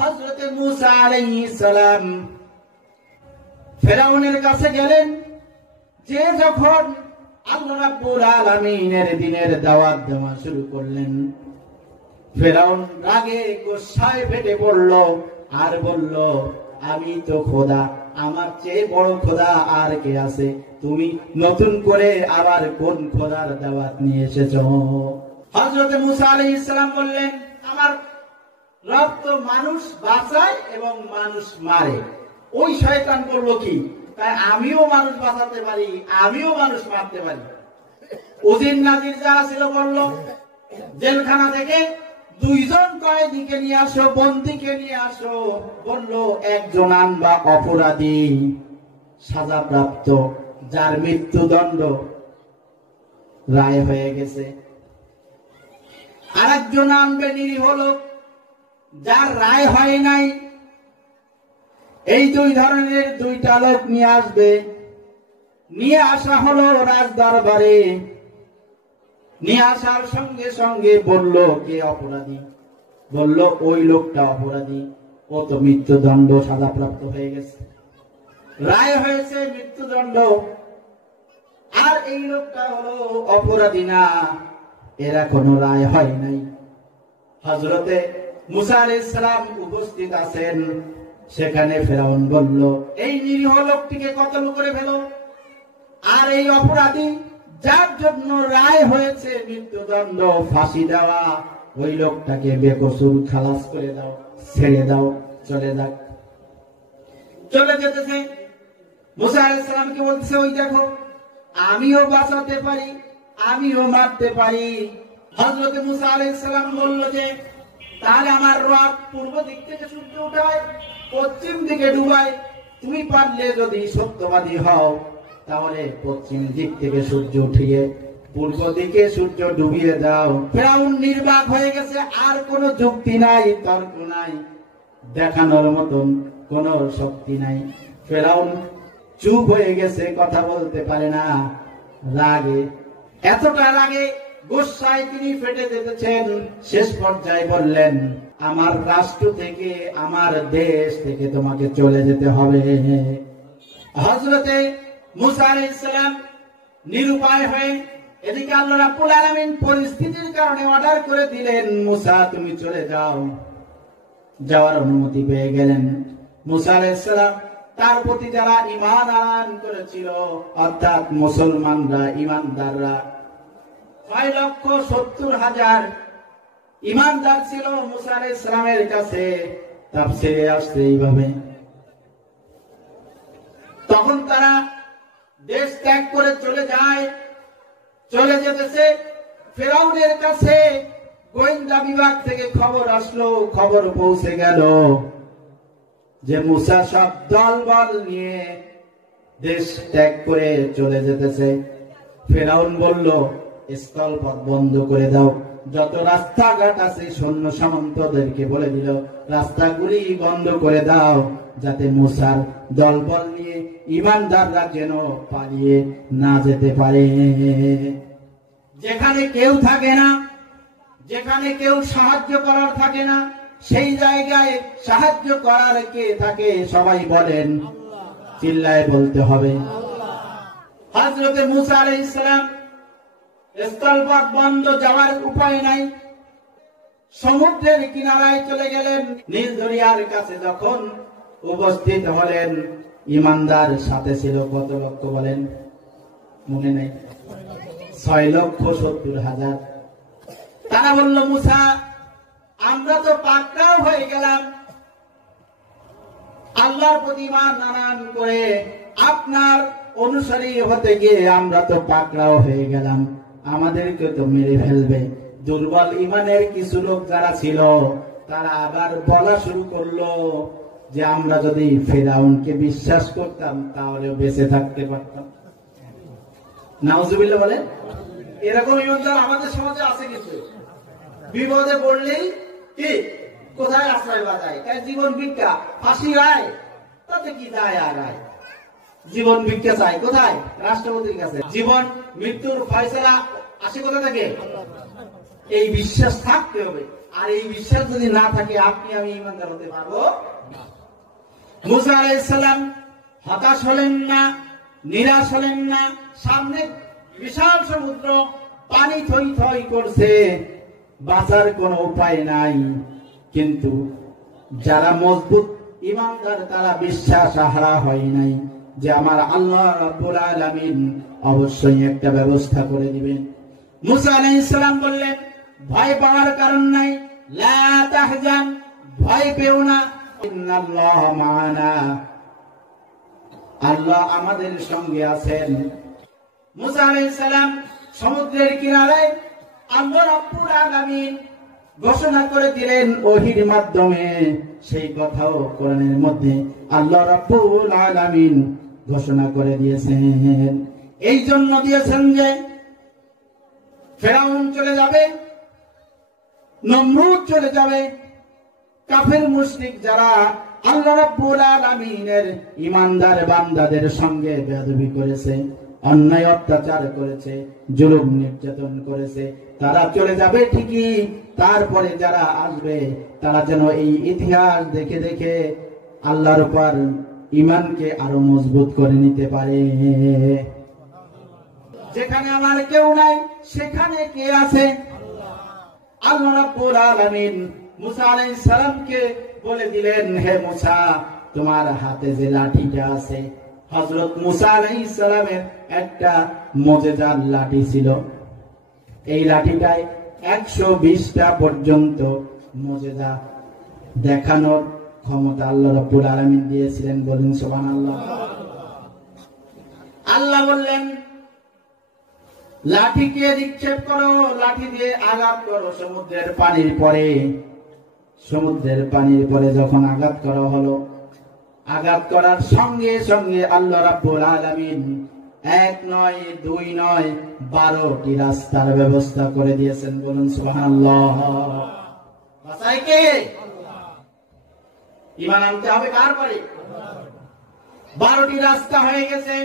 হযরত মুসা আলাইহিস সালাম ফেরাউনের কাছে গেলেন, যে যখন আল্লাহ রাব্বুল আলামিনের দ্বীনের দাওয়াত দেওয়া শুরু করলেন, ফেরাউন রাগে গোসায় ফেটে পড়ল আর বলল, আমি তো খোদা, আমার চেয়ে বড় খোদা আর কে আছে? তুমি নতুন করে আবার কোন খোদার দাওয়াত নিয়ে এসেছো? হযরত মুসা আলাইহিস সালাম বললেন, আমার রব তো মানুষ বাঁচায় এবং মানুষ মারে। ওই শয়তান বলল কি, তাই আমিও মানুষ বাঁচাতে পারি, আমিও মানুষ মারতে পারি। উজির নাজির যারা ছিল বলল, জেলখানা থেকে দুইজন কয়েদিকে নিয়ে আসো, বন্দীকে নিয়ে আসো। বলল, একজন আনবা অপরাধী সাজাপ্রাপ্ত, যার মৃত্যুদণ্ড রায় হয়ে গেছে, আর একজন আনবে নিরীহ লোক যার রায় হয় নাই। এই দুই ধরনের দুইটা লোক নিয়ে আসবে। নিয়ে আসা হলো রাজ দরবারে। নিয়ে আসার সঙ্গে সঙ্গে বলল, কে অপরাধী? বলল, ওই লোকটা অপরাধী, ও তো মৃত্যুদণ্ড সাজাপ্রাপ্ত হয়ে গেছে, রায় হয়েছে মৃত্যুদণ্ড। আর এই লোকটা হলো অপরাধী না, এরা কোনো রায় হয় নাই। হযরতে মুসা আলাইহিস সালাম উপস্থিত আছেন। সেখানে ফেরাউন বলল, এই নিরীহ লোকটিকে কতল করে ফেলো, আর এই অপরাধী যার জন্য রায় হয়েছে মৃত্যুদণ্ড, ফাঁসি দেওয়া, ওই লোকটাকে বেকসুর খালাস করে দাও, ছেড়ে দাও, চলে যাক। চলে যেতেছে। মুসা আলাইহিস সালামকে বলতেছে, ওই দেখো, আমিও বাঁচাতে পারি, আমিও মারতে পারি। হযরত মুসা আলাইহিস সালাম বলল যে, তাহলে আমার রব পূর্ব দিক থেকে সূর্য উঠায়, পশ্চিম দিকে ডুবায়। তুমি পারলে যদি সত্যবাদী হও, তাহলে পশ্চিম দিক থেকে সূর্য উঠিয়ে পূর্ব দিকে সূর্য ডুবিয়ে দাও। ফেরাউন নির্বাক হয়ে গেছে, আর কোনো যুক্তি নাই, তর্ক নাই, দেখানোর মতন কোনো শক্তি নাই। ফেরাউন চুপ হয়ে গেছে, কথা বলতে পারে না, রাগে, এতটা রাগে গোসায় তিনি ফেটে যেতেছেন। শেষ পর্যায়ে বললেন, আমার রাষ্ট্র থেকে, আমার দেশ থেকে তোমাকে চলে যেতে হবে। হযরতে মুসা আলাইহিস সালাম নিরুপায় হয়ে, এদিকে আল্লাহ রাব্বুল আলামিন পরিস্থিতির কারণে অর্ডার করে দিলেন, মুসা তুমি চলে যাও। যাওয়ার অনুমতি পেয়ে গেলেন। মুসা আলাইহিস সালাম তার প্রতি যারা ঈমান আনয়ন করেছিল, অর্থাৎ মুসলমানরা, ঈমানদাররা 6,70,000 ঈমানদার ছিল মুসা আলাইহিস সালামের কাছে। তাফসীরে আসছে এইভাবে, তখন তারা দেশ ত্যাগ করে চলে যায়। চলে যেতেছে, ফেরাউনের কাছে গোয়েন্দা বিভাগ থেকে খবর আসলো, খবর পৌঁছে গেল যে মুসা সব দলবল নিয়ে দেশ ত্যাগ করে চলে যেতেছে। ফেরাউন বলল, স্থলপথ বন্ধ করে দাও, যত রাস্তাঘাট আছে সৈন্য সামন্তদেরকে বলে দিল, রাস্তাগুলি বন্ধ করে দাও, যাতে মুসার দলবল নিয়ে ঈমানদাররা যেন পালিয়ে না যেতে পারে। যেখানে কেউ থাকে না, যেখানে কেউ সাহায্য করার থাকে না, সেই জায়গায় সাহায্য করার কে থাকে? সবাই বলেন, চিল্লায় বলতে হবে। হযরতে মুসা আলাইহিস সালাম স্থলপথ বন্ধ, যাওয়ার উপায় নাই, সমুদ্রের কিনারায় চলে গেলেন। নীল দরিয়ার কাছে যখন উপস্থিত হলেন, ঈমানদার সাথে ছিল কত লক্ষ বলেন? মনে নেই, 6,70,000। তারা বলল, মুসা আমরা তো পাকড়াও হয়ে গেলাম, আল্লাহর প্রতি ঈমান আনয়ন করে আপনার অনুসারী হতে গিয়ে আমরা তো পাকড়াও হয়ে গেলাম, আমাদেরকে তো মেরে ফেলবে। দুর্বল ঈমানের কিছু লোক যারা ছিল, তারা আবার বলা শুরু করলো যে আমরা যদি ফেরাউনকে বিশ্বাস করতাম তাহলে বেঁচে থাকতে পারতাম। নাউজুবিল্লাহ বলে। এরকম ঈমানদার আমাদের সমাজে আছে। কিছু বিপদে পড়লেই কি কোথায় আশ্রয় বাজায়, জীবন ভিক্ষা, ফাঁসি রায়, তাতে কি দায় আর রায়, জীবন ভিক্ষা চাই কোথায়? রাষ্ট্রপতির কাছে। জীবন মৃত্যুর ফয়সালা আসে কোথা থেকে? এই বিশ্বাস থাকতে হবে। আর এই বিশ্বাস যদি না থাকে আপনি আমি ইমানদার হতে পারবো না। মুসা আলাইহিস সালাম হতাশ হলেন না, নিরাশ হলেন না। সামনে বিশাল সমুদ্র, পানি থই থই করছে, বাঁচার কোনো উপায় নাই। কিন্তু যারা মজবুত ইমানদার তারা বিশ্বাস হারা হয় নাই যে আমার আল্লাহ রাব্বুল আলামিন অবশ্যই একটা ব্যবস্থা করে দিবেন। মুসা আলাইহিস সালাম বললেন, ভয় পাওয়ার কারণ নাই, লা তাহজান, ভয় পেও না, ইন্নাল্লাহ মা'ানা, আল্লাহ আমাদের সঙ্গে আছেন। মুসা আলাইহিস সালাম সমুদ্রের কিনারায় আল্লাহ রাব্বুল আলামিন ঘোষণা করে দিলেন ওহীর মাধ্যমে। সেই কথাও কোরআনের মধ্যে আল্লাহ রাব্বুল আলামিন ঘোষণা করে দিয়েছেন। এই জন্য দিয়েছেন যে ফেরাউন চলে যাবে, নমরুদ চলে যাবে, কাফের মুশরিক যারা আল্লাহ রাব্বুল আলামিনের ঈমানদার বান্দাদের সঙ্গে বেয়াদবি করেছে, অন্যায় অত্যাচার করেছে, জুলুম নির্যাতন করেছে, তারা চলে যাবে ঠিকই। তারপরে যারা আসবে তারা যেন এই ইতিহাস দেখে দেখে আল্লাহর উপর ঈমানকে আরো মজবুত করে নিতে পারে। যেখানে আমার কেউ নাই সেখানে কে আছে? আল্লাহ রাব্বুল আলামিন মুসা আলাইহিস সালামকে বলে দিলেন, হে মুসা, তোমার হাতে যে লাঠিটা আছে, হযরত মুসা আলাইহিস সালামের একটা মুজিজার লাঠি ছিল। এই লাঠিটায় 120টা পর্যন্ত মুজিজা দেখানোর ক্ষমতা আল্লাহ রাব্বুল আলামিন দিয়েছিলেন। বলেন সুবহানাল্লাহ। আল্লাহ বললেন, লাঠিকে নিক্ষেপ করো, লাঠি দিয়ে আঘাত করো সমুদ্রের পানির পরে। সমুদ্রের পানির পরে যখন আঘাত করা হলো, আঘাত করার সঙ্গে সঙ্গে আল্লাহ রাব্বুল আলামিন 1 নয় 2 নয় 12টি রাস্তার ব্যবস্থা করে দিয়েছেন। বলুন সুবহানাল্লাহ। বাঁচায় কে? ঈমান আনতে হবে কার পরে? 12টি রাস্তা হয়ে গেছে।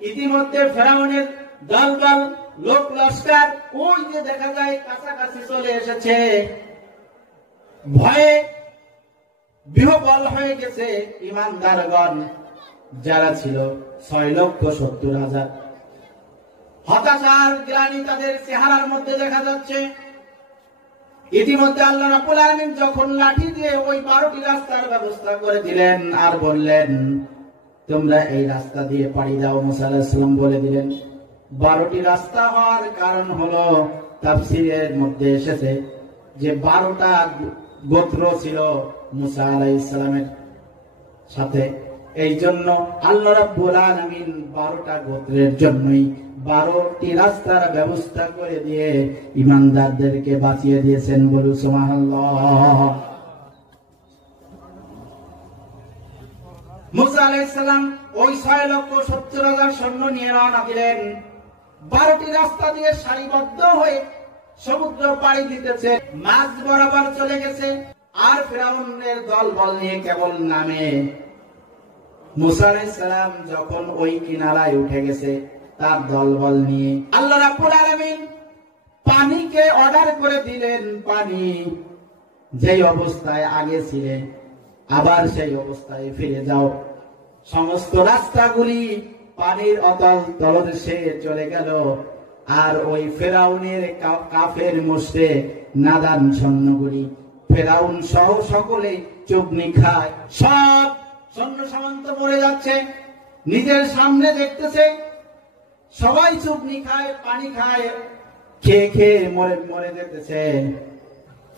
ইতিমধ্যে ফেরাউনের দলবল লোক লস্কর ওই যে দেখা যায় কাছাকাছি চলে এসেছে। ভয়ে বিহ্বল হয়ে গেছে ঈমানদারগণ যারা ছিল 6,70,000। হতাশার গ্লানি তাদের চেহারার মধ্যে দেখা যাচ্ছে। ইতিমধ্যে আল্লাহ রাব্বুল আলামিন যখন লাঠি দিয়ে ওই 12টি রাস্তার ব্যবস্থা করে দিলেন আর বললেন, তোমরা এই রাস্তা দিয়ে পাড়ি দাও। মুসা আলাইহিস সালাম বলে দিলেন। 12টি রাস্তা হওয়ার কারণ হলো, তাফসীরের মধ্যে এসেছে যে 12টা গোত্র ছিল মুসা আলাইহিস সালামের সাথে। এই জন্য আল্লাহ রাব্বুল আলামিন 12টা গোত্রের জন্যই 12টি রাস্তার ব্যবস্থা করে দিয়ে ঈমানদারদেরকে বাঁচিয়ে দিয়েছেন। বলু সুবহানাল্লাহ। মুসা আলাইহিস সালাম ওই 6,70,000 সৈন্য নিয়ে রওনা দিলেন। 12টি রাস্তা দিয়ে সারিবদ্ধ হয়ে সমুদ্র পাড়ি দিতেছে, মাঝ বরাবর চলে গেছে। আর ফিরাউনের দলবল নিয়ে কেবল নামে। মুসা আলাইহিস সালাম যখন ওই কিনারায় উঠে গেছে তার দলবল নিয়ে, আল্লাহ রাব্বুল আলামিন পানিকে অর্ডার করে দিলেন, পানি যেই অবস্থায় আগে ছিল আবার সেই অবস্থায় ফিরে যাও। সমস্ত রাস্তাগুলি পানির অতল তলদেশে চলে গেল। আর ওই ফেরাউনের কাফের মুশরিক নাদান সৈন্যগুলি, ফেরাউন সহ সকলে চুবনি খায়। সব সৈন্য সামন্ত মরে যাচ্ছে, নিজের সামনে দেখতেছে সবাই চুবনি খায়, পানি খায়, খেয়ে খেয়ে মরে মরে যেতেছে।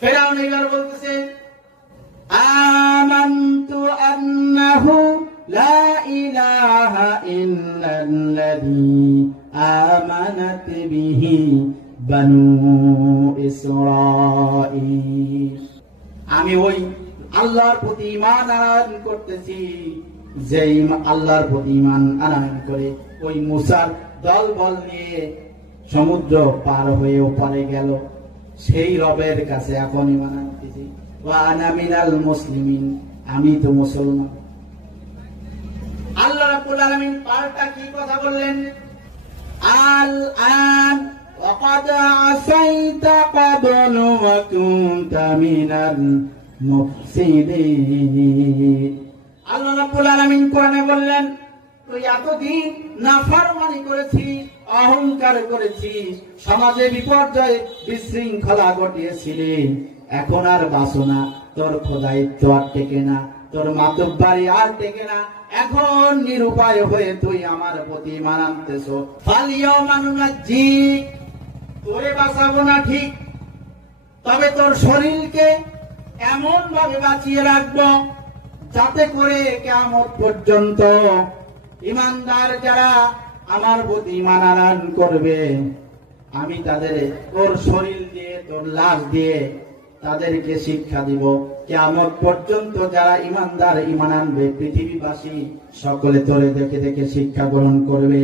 ফেরাউন এবার বলতেছে, আমানতু আন্নাহু লা ইলাহা ইল্লাল্লাযী আমানাত বিহি বানু ইসরাঈল। আমি ওই আল্লাহর প্রতি ঈমান আনয়ন করতেছি, যেই আল্লাহর প্রতি ঈমান আনয়ন করে ওই মুসার দলবল নিয়ে সমুদ্র পার হয়ে ওপারে গেল, সেই রবের কাছে এখন ঈমান আনতেছি। ওয়া আনা মিনাল মুসলিমিন, আমি তো মুসলমান। আল্লাহ রাব্বুল আলামিন পাল্টা কি কথা বললেন? আল আন وقد عصيت قبل وكنت من المفسدين আল্লাহ রাব্বুল আলামিন কোরআনে বললেন তুই এতদিন নাফরমানি করেছিস, অহংকার করেছিস, সমাজে বিপর্যয় বিশৃঙ্খলা ঘটিয়েছিলি, এখন আর বাসনা, তোর খোদায়িত্ব আর টেকে না, তোর মাতব্বারি আর টেকে না, এখন নিরুপায় হয়ে তুই আমার প্রতি ঈমান আনতেছ। ফালিয়াউমা নুনাজ্জিক, তোরে বাঁচাবো না ঠিক, তবে তোর শরীরকে এমন ভাবে বাঁচিয়ে রাখবো যাতে করে কিয়ামত পর্যন্ত ঈমানদার যারা আমার প্রতি ঈমান আনয়ন করবে, আমি তাদের তোর শরীর দিয়ে, তোর লাশ দিয়ে তাদেরকে শিক্ষা দিব। কিয়ামত পর্যন্ত যারা ঈমানদার ঈমান আনবে, পৃথিবীবাসী সকলে তোরে দেখে দেখে শিক্ষা গ্রহণ করবে।